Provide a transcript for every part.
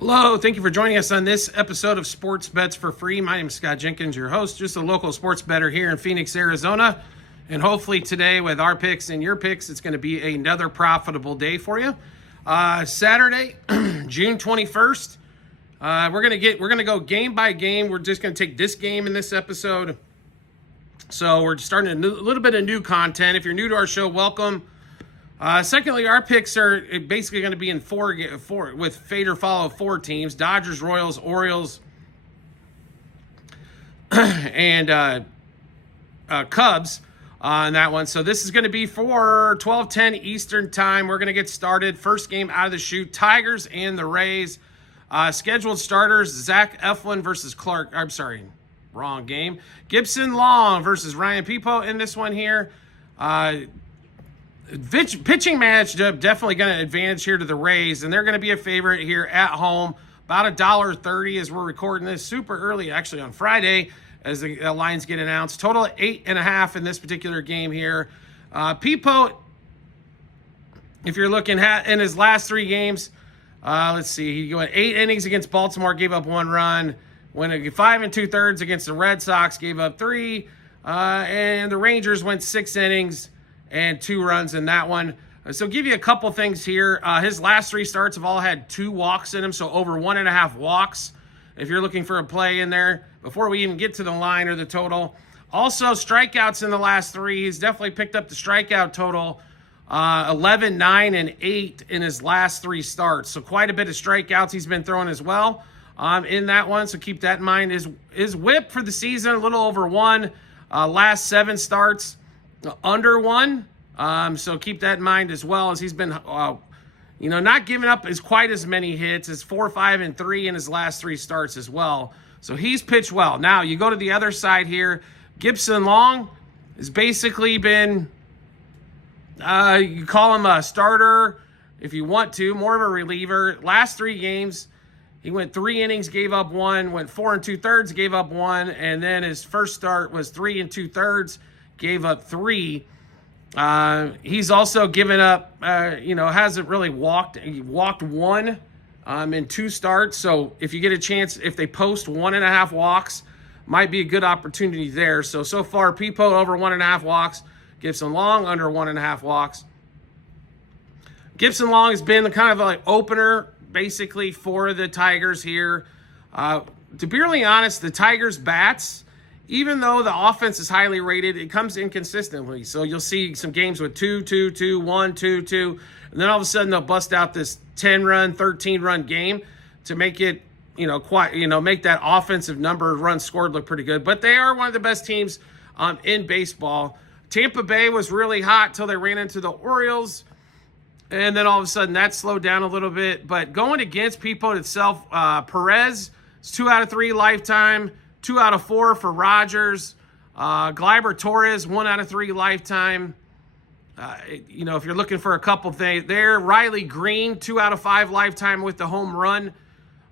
Hello, thank you for joining us on this episode of Sports Bets for Free. My name is Scott Jenkins, your host, just a local sports bettor here in Phoenix, Arizona. And hopefully today with our picks and your picks, it's going to be another profitable day for you. Saturday, June 21st, we're going to go game by game. We're just going to take this game in this episode. So we're starting a little bit of new content. If you're new to our show, welcome. Secondly, our picks are basically going to be in four with fade or follow four teams: Dodgers, Royals, Orioles, and Cubs on that one. So this is going to be for 12:10 Eastern time. We're going to get started. First game out of the chute: Tigers and the Rays. Scheduled starters: Zach Eflin versus Clark. I'm sorry, wrong game. Gibson Long versus Ryan Peepo in this one here. Pitching matchup definitely going to advantage here to the Rays, and they're going to be a favorite here at home. About $1.30 as we're recording this super early, actually on Friday, as the lines get announced. Total 8.5 in this particular game here. Peepo, if you're looking at in his last three games, let's see, he went 8 innings against Baltimore, gave up 1 run. Went 5 2/3 against the Red Sox, gave up 3. And the Rangers went 6 innings and 2 runs in that one. So give you a couple things here. His last 3 starts have all had 2 walks in them, so over 1.5 walks if you're looking for a play in there before we even get to the line or the total. Also, strikeouts in the last 3. He's definitely picked up the strikeout total, 11, 9, and 8 in his last 3 starts. So quite a bit of strikeouts he's been throwing as well in that one, so keep that in mind. His whip for the season, a little over 1. Last 7 starts, under 1, so keep that in mind as well, as he's been not giving up quite as many hits as 4, 5, and 3 in his last 3 starts as well. So he's pitched well. Now you go to the other side here. Gibson Long has basically been, you call him a starter if you want to, more of a reliever. Last 3 games, he went 3 innings, gave up 1, went 4 2/3, gave up 1, and then his first start was 3 2/3, gave up 3. He's also given up, hasn't really walked. He walked 1 in 2 starts. So if you get a chance, if they post 1.5 walks, might be a good opportunity there. So far, Peepo over 1.5 walks. Gibson Long under 1.5 walks. Gibson Long has been the kind of like opener, basically, for the Tigers here. To be really honest, the Tigers' bats, even though the offense is highly rated, it comes inconsistently. So you'll see some games with 2, 2, 2, 1, 2, 2, and then all of a sudden they'll bust out this 10-run, 13-run game to make it, make that offensive number of runs scored look pretty good. But they are one of the best teams in baseball. Tampa Bay was really hot till they ran into the Orioles, and then all of a sudden that slowed down a little bit. But going against Peepo itself, Perez is 2 out of 3 lifetime. 2 out of 4 for Rogers. Gleyber Torres, 1 out of 3 lifetime. If you're looking for a couple things there, Riley Green, 2 out of 5 lifetime with the home run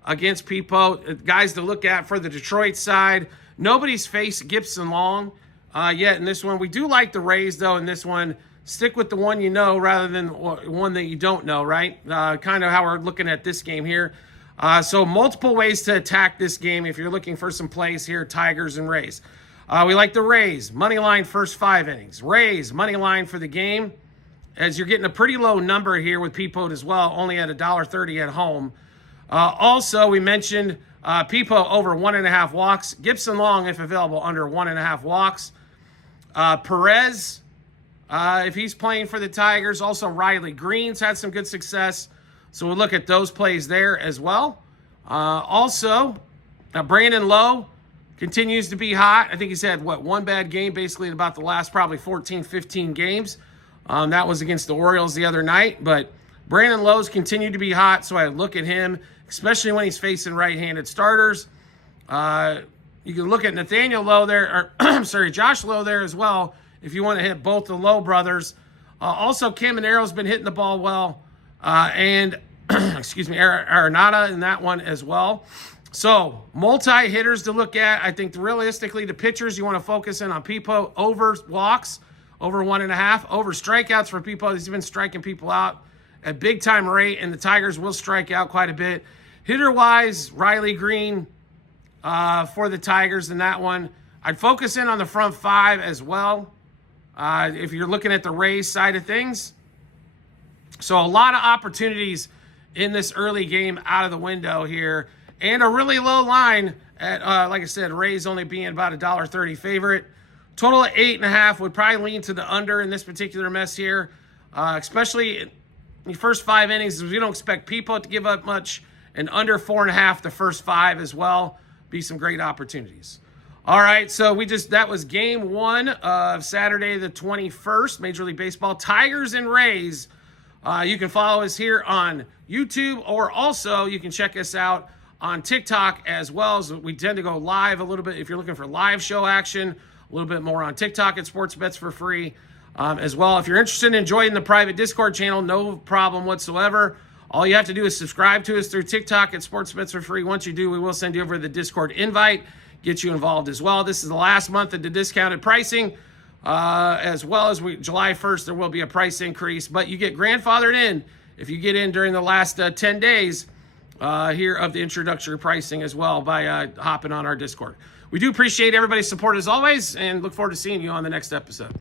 against Peepo. Guys to look at for the Detroit side. Nobody's faced Gibson Long yet in this one. We do like the Rays, though, in this one. Stick with the one you know rather than one that you don't know, right? Kind of how we're looking at this game here. So multiple ways to attack this game if you're looking for some plays here, Tigers and Rays. We like the Rays. Money line first 5 innings. Rays, money line for the game, as you're getting a pretty low number here with Peepo as well, only at $1.30 at home. Also, we mentioned Peepo over 1.5 walks. Gibson Long, if available, under 1.5 walks. Perez, if he's playing for the Tigers. Also, Riley Green's had some good success. So we'll look at those plays there as well. Also, Brandon Lowe continues to be hot. I think he's had, 1 bad game basically in about the last probably 14, 15 games. That was against the Orioles the other night. But Brandon Lowe's continued to be hot, so I look at him, especially when he's facing right-handed starters. You can look at Nathaniel Lowe there, or Josh Lowe there as well, if you want to hit both the Lowe brothers. Also, Camanero's been hitting the ball well. And Arenado in that one as well. So multi-hitters to look at. I think realistically the pitchers you want to focus in on Peepo over walks, over 1.5, over strikeouts for Peepo. He's been striking people out at big time rate, and the Tigers will strike out quite a bit. Hitter-wise, Riley Green for the Tigers in that one. I'd focus in on the front five as well if you're looking at the Rays side of things. So a lot of opportunities in this early game out of the window here. And a really low line at, like I said, Rays only being about $1.30 favorite. Total of 8.5 would probably lean to the under in this particular mess here, especially in the first 5 innings. We don't expect people to give up much, and under 4.5 the first 5 as well. Be some great opportunities. All right, so that was game 1 of Saturday the 21st, Major League Baseball, Tigers and Rays. You can follow us here on YouTube, or also you can check us out on TikTok as well. As we tend to go live a little bit if you're looking for live show action, a little bit more on TikTok at Sports Bets for Free as well. If you're interested in joining the private Discord channel, no problem whatsoever. All you have to do is subscribe to us through TikTok at Sports Bets for Free. Once you do, we will send you over the Discord invite, get you involved as well. This is the last month of the discounted pricing. As well as July 1st, there will be a price increase, but you get grandfathered in if you get in during the last 10 days here of the introductory pricing as well by hopping on our Discord. We do appreciate everybody's support as always, and look forward to seeing you on the next episode.